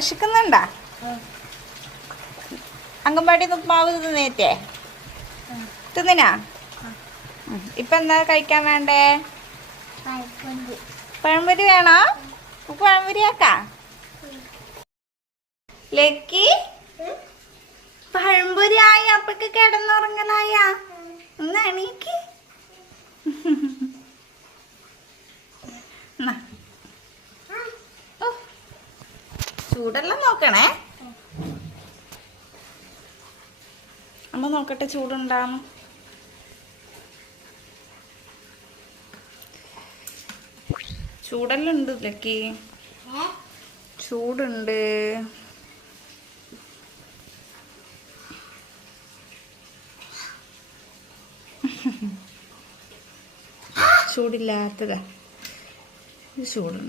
വിശക്കുന്നുണ്ടാ? അംഗൻവാടി ഉപ്മാവ് തിന്നേറ്റേ തിന്നിനാ? ഇപ്പൊ എന്താ കഴിക്കാൻ വേണ്ടേ? പഴംപൊരി വേണോ? പഴംപൊരി ആക്കാ. ലക്കി പഴംപൊരി ആയി അപ്പൊക്ക് കിടന്നുറങ്ങലായ ഒന്ന് എണീക്ക്. ചൂടെല്ലാം നോക്കണേ. അമ്മ നോക്കട്ടെ ചൂടുണ്ടാന്ന്. ചൂടെല്ലാം ഉണ്ട് ലക്കി, ചൂടുണ്ട്. ചൂടില്ലാത്തതാ, ചൂടുണ്ട്.